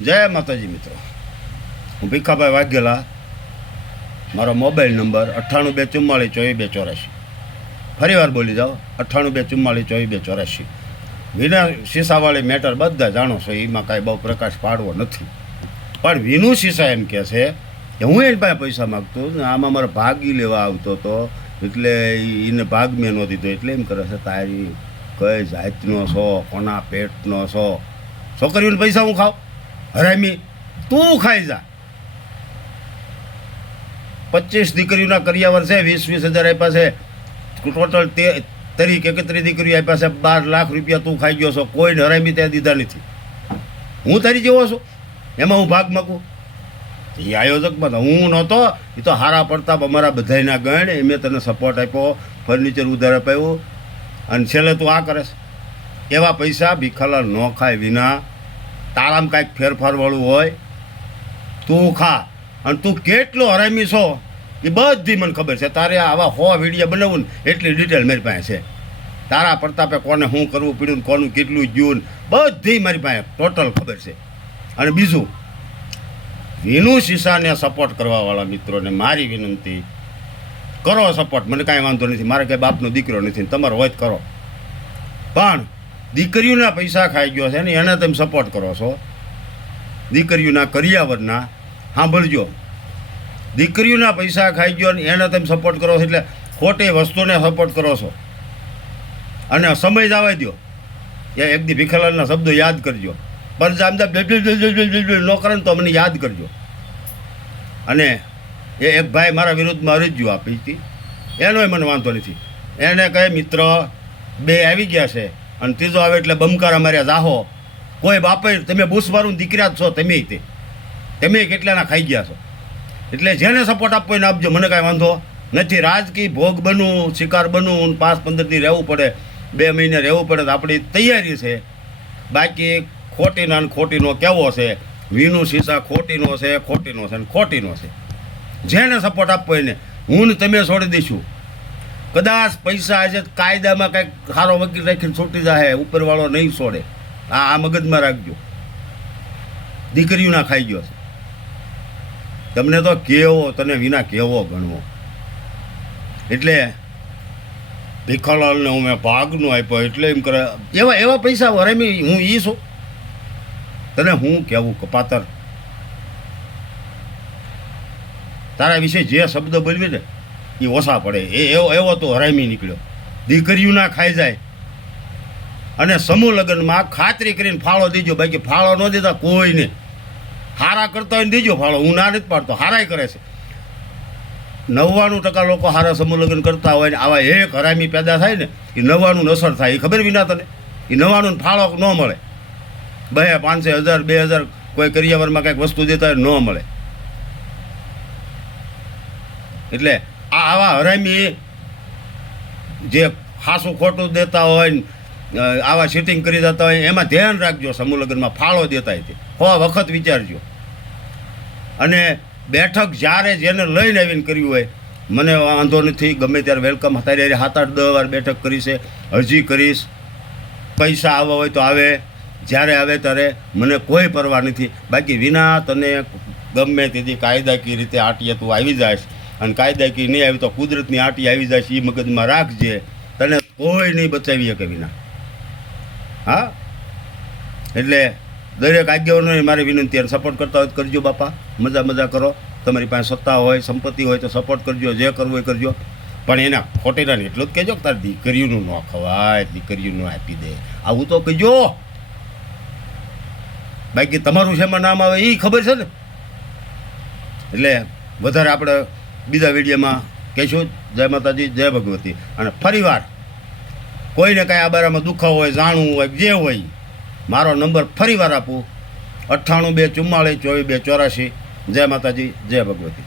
જય માતાજી મિત્રો, હું ભીખાભાઈ વાઘેલા. મારો મોબાઈલ નંબર 9824442484. ફરી વાર બોલી જાઓ, 9824442484. વિના શીશાવાળી મેટર બધા જાણો છો, એમાં કાંઈ બહુ પ્રકાશ પાડવો નથી. પણ વિનુ શીશા એમ કહે છે કે હું એની પાસે પૈસા માગતો ને આમાં મારે ભાગી લેવા આવતો હતો, એટલે એને ભાગ મેં ન દીધો. એટલે એમ કરે છે તારી કઈ જાતનો છો, કોના પેટનો છો? છોકરીઓને પૈસા હું ખાવ? હરામી તું ખાઈ જા. 25 દીકરીઓના કરિયાવર છે, 20,000 આપ્યા છે, ટોટલ 31 દીકરીઓ આપ્યા છે, 12 લાખ રૂપિયા તું ખાઈ ગયો છો. કોઈને હરામી ત્યાં દીધા નથી. હું તારી જેવો છું, એમાં હું ભાગ માગું? એ આયોજકમાં હું નહોતો, એ તો હારા પડતા અમારા બધાના ગણ. એ મેં તને સપોર્ટ આપ્યો, ફર્નિચર ઉધાર અપાવ્યું, અને છેલ્લે તું આ કરે છે. એવા પૈસા ભીખાલાલ ન ખાય. વિના તારામાં કાંઈક ફેરફારવાળું હોય તું ખા. અને તું કેટલો હરામી છો એ બધી મને ખબર છે. તારે આવા 100 વિડીયો બનાવવું ને એટલી ડિટેલ મારી પાસે છે. તારા પ્રતાપે કોને શું કરવું પડ્યું, કોનું કેટલું જ્યું, બધી મારી પાસે ટોટલ ખબર છે. અને બીજું, વિનુ શીશાને સપોર્ટ કરવાવાળા મિત્રોને મારી વિનંતી, કરો સપોર્ટ. મને કાંઈ વાંધો નથી, મારે કંઈ બાપનો દીકરો નથી, તમારો હોય કરો. પણ દીકરીઓના પૈસા ખાઈ ગયો છે ને એને તમે સપોર્ટ કરો છો. દીકરીઓના કરિયાવરના સાંભળજો, દીકરીઓના પૈસા ખાઈ ગયો ને એને તમે સપોર્ટ કરો છો, એટલે ખોટી વસ્તુને સપોર્ટ કરો છો. અને સમય જ આવવા દો. એ એક દી ભીખાલાલના શબ્દો યાદ કરજો. પણ આમદા ન કરે ને તો મને યાદ કરજો. અને એ એક ભાઈ મારા વિરુદ્ધમાં અરજીઓ આપી હતી, એનોય મને વાંધો નથી. એને કહે મિત્ર 2 આવી ગયા છે અને ત્રીજો આવે એટલે બમકારા માર્યા જાહો. કોઈ બાપે તમે બુસવારું દીકરા જ છો, તમે કેટલાના ખાઈ ગયા છો. એટલે જેને સપોર્ટ આપવો એને આપજો, મને કાંઈ વાંધો નથી. રાજકીય ભોગ બનવું, શિકાર બનવું, 5-15 દી રહેવું પડે, 2 મહિને રહેવું પડે તો આપણી તૈયારી છે. બાકી ખોટીના ને ખોટીનો કેવો છે, વિનુ શીશા ખોટીનો છે ને ખોટીનો છે. જેને સપોર્ટ આપવો એને હું ને તમે છોડી દઈશું. કદાચ પૈસા આજે કાયદામાં કંઈક સારો વકીલ રાખીને છૂટી જાય, ઉપરવાળો નહીં છોડે. આ મગજમાં રાખજો. દીકરીઓના ખાઈ ગયો છે. તમને તો કેવો, તને વિના કેવો ગણવો. એટલે ભીખાલાલને હું મેં ભાગનો આપ્યો એટલે એમ કરે. એવા પૈસા હરામી હું ઈ છું? તને હું કહેવું કપાતર, તારા વિશે જે શબ્દ બોલવી ને એ ઓછા પડે. એવો તો હરામી નીકળ્યો. દીકરીઓના ખાઈ જાય. અને સમૂહ લગ્નમાં ખાતરી કરીને ફાળો દીજો. બાકી ફાળો ન દેતા કોઈને. હારા કરતા હોય ને દીજો ફાળો, હું ના નથી પાડતો. હારાય કરે છે. 99% લોકો હારા સમૂહ લગ્ન કરતા હોય ને આવા એક હરામી પેદા થાય ને એ 99 અસર થાય. એ ખબર વિના તને? એ 99 ફાળો ન મળે. 2, 500, 1000, 2000 કોઈ કરિયાવરમાં કંઈક વસ્તુ દેતા હોય ન મળે. એટલે આવા હરામી જે ખાસું ખોટું દેતા હોય ને આવા સિટિંગ કરી દેતા હોય એમાં ધ્યાન રાખજો. સમૂહ લગ્નમાં ફાળો દેતા હોય 100 વખત વિચારજો. અને બેઠક જ્યારે જેને લઈને આવીને કર્યું હોય, મને વાંધો નથી, ગમે ત્યારે વેલકમ. અત્યારે 7-8, 10 વાર બેઠક કરી છે, હજી કરીશ. પૈસા આવવા હોય તો આવે, જ્યારે આવે ત્યારે મને કોઈ પરવા નથી. બાકી વિના તને ગમે તેથી કાયદાકીય રીતે આટીએ તું આવી જાય, અને કાયદાકીય નહીં આવી તો કુદરતની આટી આવી જાય છે, એ મગજમાં રાખજે. તને કોઈ નહીં બચાવી શકે વિના. હા, એટલે દરેક આગેવાનોને મારી વિનંતી, અને સપોર્ટ કરતા હોય કરજો બાપા. મજા કરો. તમારી પાસે સત્તા હોય, સંપત્તિ હોય તો સપોર્ટ કરજો. જે કરવું એ કરજો. પણ એના ખોટેના એટલું જ કહેજો કે તારે દીકરીઓનું ન ખવાય, દીકરીઓનું આપી દે, આવું તો કહેજો. બાકી તમારું શેમાં નામ આવે એ ખબર છે ને. એટલે વધારે આપણે બીજા વિડીયોમાં કહીશું. જય માતાજી, જય ભગવતી. અને ફરીવાર કોઈને કાંઈ આ બારામાં દુખાવો હોય, જાણવું હોય, જે હોય, મારો નંબર ફરીવાર આપું 9824442484. જય માતાજી, જય ભગવતી.